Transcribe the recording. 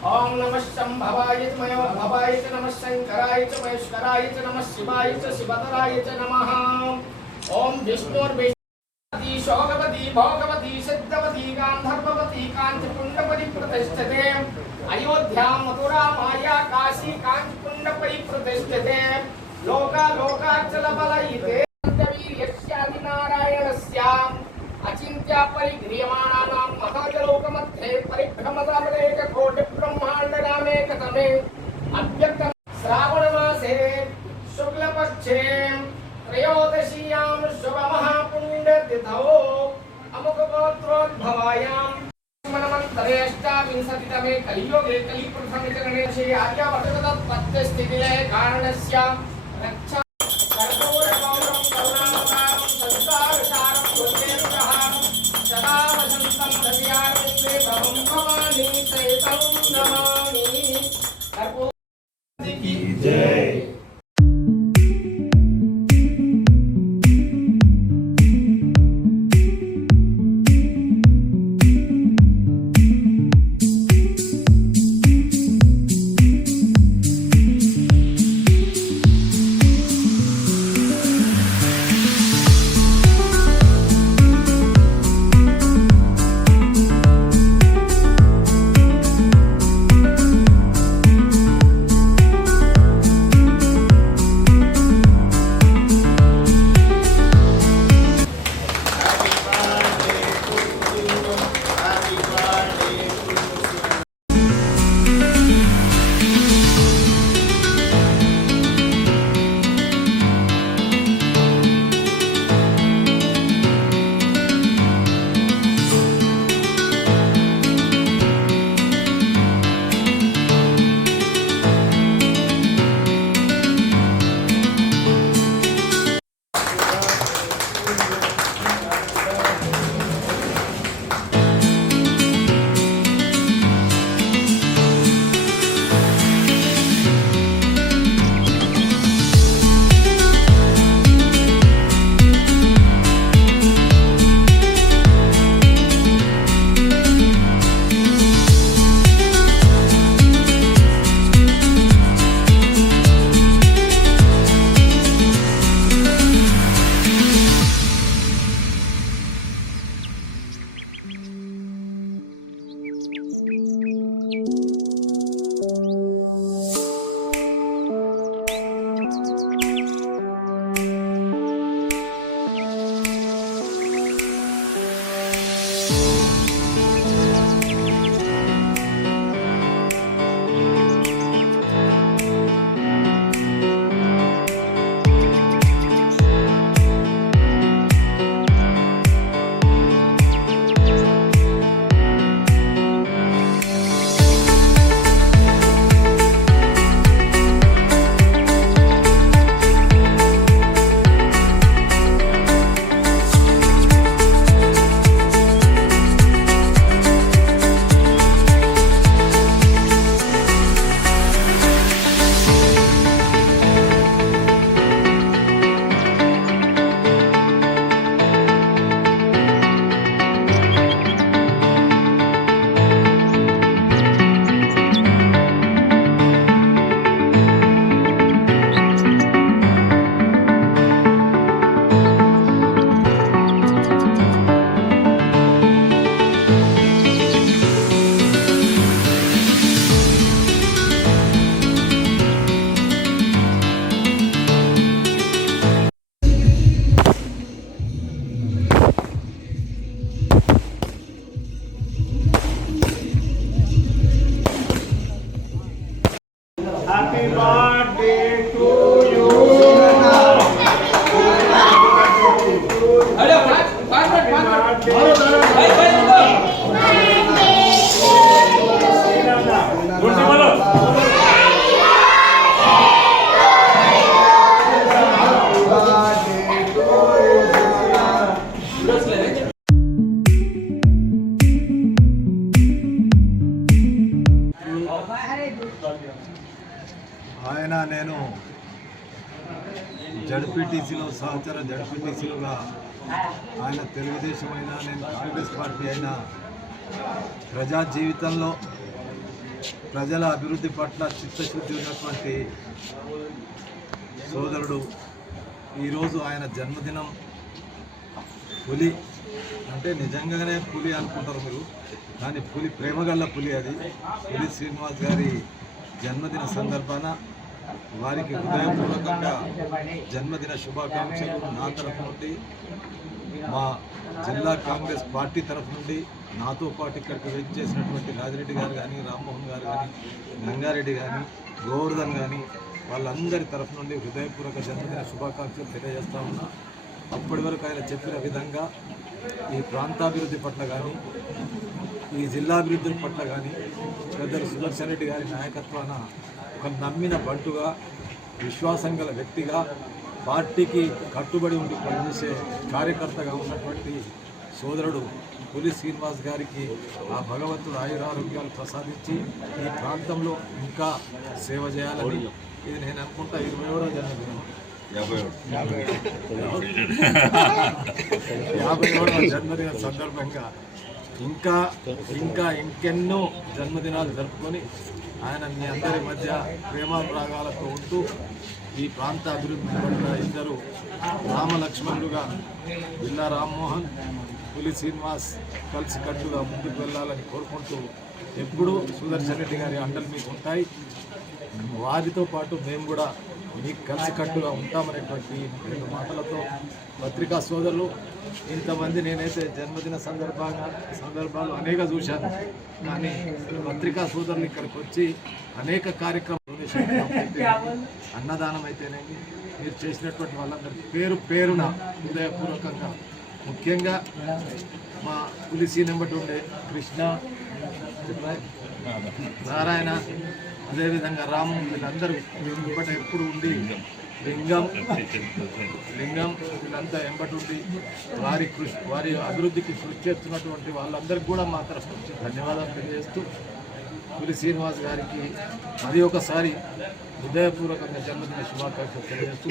ओम नमः शंभवाय च मयोद्भवाय च नमः शंकराय च महेश्वराय च नमः शिवाय च शिवतराय च नमः। ओम विष्णुर्विष्णुपति शोकपति भोगपति सिद्धपति गांधर्वपति कांचकुंडपति प्रतिष्ठते। अयोध्या मथुरा माया काशी कांचकुंडपति प्रतिष्ठते। लोका लोकाचल बलयिते वीर्यस्यादिनारायणस्य अचिंत्य परिगृह्यमाणानां महाजलोकमध्ये परिभ्रमतामलेककोटि ब्रह्माण्डनामेकतमे अव्यक्त श्रावणमासे शुक्लपक्षे त्रयोदशीयां शुभमहापुण्यतिथौ अमुकगोत्रोद्भवायां मनमन्तरेष्टाविंशतितमे कलियुगे कलिप्रथमे चरणे श्री आर्यावर्तकतत्पत्यस्थितिले कारणस्य रक्षा Happy birthday to you. ఆయన నేను జడ్పీటీసీలో సహచర జడ్పీటీసీలుగా ఆయన తెలుగుదేశం అయినా నేను కాంగ్రెస్ పార్టీ అయినా ప్రజా జీవితంలో ప్రజల అభివృద్ధి పట్ల చిత్తశుద్ధి ఉన్నటువంటి సోదరుడు. ఈరోజు ఆయన జన్మదినం. పులి అంటే నిజంగానే పులి అనుకుంటారు మీరు, కానీ పులి ప్రేమగల్ల పులి. అది పులి శ్రీనివాస్ గారి జన్మదిన సందర్భాన వారికి హృదయపూర్వకంగా జన్మదిన శుభాకాంక్షలు నా తరఫు నుండి, మా జిల్లా కాంగ్రెస్ పార్టీ తరఫు నుండి, నాతో పాటు ఇక్కడికి వెయిట్ చేసినటువంటి రాజిరెడ్డి గారు కానీ, రామ్మోహన్ గారు కానీ, గంగారెడ్డి కానీ, గోవర్ధన్ కానీ, వాళ్ళందరి తరఫు నుండి హృదయపూర్వక జన్మదిన శుభాకాంక్షలు తెలియజేస్తా ఉన్నా. అప్పటి వరకు ఆయన చెప్పిన విధంగా ఈ ప్రాంతాభివృద్ధి పట్ల కానీ, ఈ జిల్లాభివృద్ధి పట్ల కానీ పెద్దలు సుదర్శన్ రెడ్డి గారి నాయకత్వాన ఒక నమ్మిన బంటుగా, విశ్వాసం గల వ్యక్తిగా, పార్టీకి కట్టుబడి ఉండి పనిచేసే కార్యకర్తగా ఉన్నటువంటి సోదరుడు పులి శ్రీనివాస్ గారికి ఆ భగవంతుడు ఆయురారోగ్యాలు ప్రసాదించి ఈ ప్రాంతంలో ఇంకా సేవ చేయాలని, ఇది నేను అనుకుంటా 27వ జన్మదినం, 50వ జన్మదిన సందర్భంగా ఇంకా ఇంకా ఇంకెన్నో జన్మదినాలు జరుపుకొని ఆయన మీ అందరి మధ్య ప్రేమానురాగాలతో ఉంటూ ఈ ప్రాంత అభివృద్ధి పట్ల ఇద్దరు రామలక్ష్మణులుగా బిల్లా రామ్మోహన్, పులి శ్రీనివాస్ కలిసికట్టుగా ముందుకు వెళ్ళాలని కోరుకుంటూ ఎప్పుడూ సుదర్శన్ రెడ్డి గారి అండలు మీకు ఉంటాయి. వారితో పాటు మేము కూడా మీకు కలిసికట్టుగా ఉంటామనేటువంటి రెండు మాటలతో పత్రికా సోదరులు ఇంతమంది, నేనైతే జన్మదిన సందర్భాలు అనేక చూశాను, కానీ పత్రికా సోదరులు ఇక్కడికి వచ్చి అనేక కార్యక్రమాలు, అన్నదానం అయితేనేమి, మీరు చేసినటువంటి వాళ్ళందరికీ పేరు పేరున హృదయపూర్వకంగా, ముఖ్యంగా మా పులిసి నెంబటి ఉండే కృష్ణ, నారాయణ, అదేవిధంగా రాము, వీళ్ళందరూ వెంబట ఎప్పుడు ఉండి, లింగం వీళ్ళంతా వెంబటి ఉండి వారి అభివృద్ధికి కృషి చేస్తున్నటువంటి వాళ్ళందరికీ కూడా మా తరఫు నుంచి ధన్యవాదాలు తెలియజేస్తూ, పులి శ్రీనివాస్ గారికి మరి ఒకసారి హృదయపూర్వకంగా జన్మదిన శుభాకాంక్షలు తెలియజేస్తూ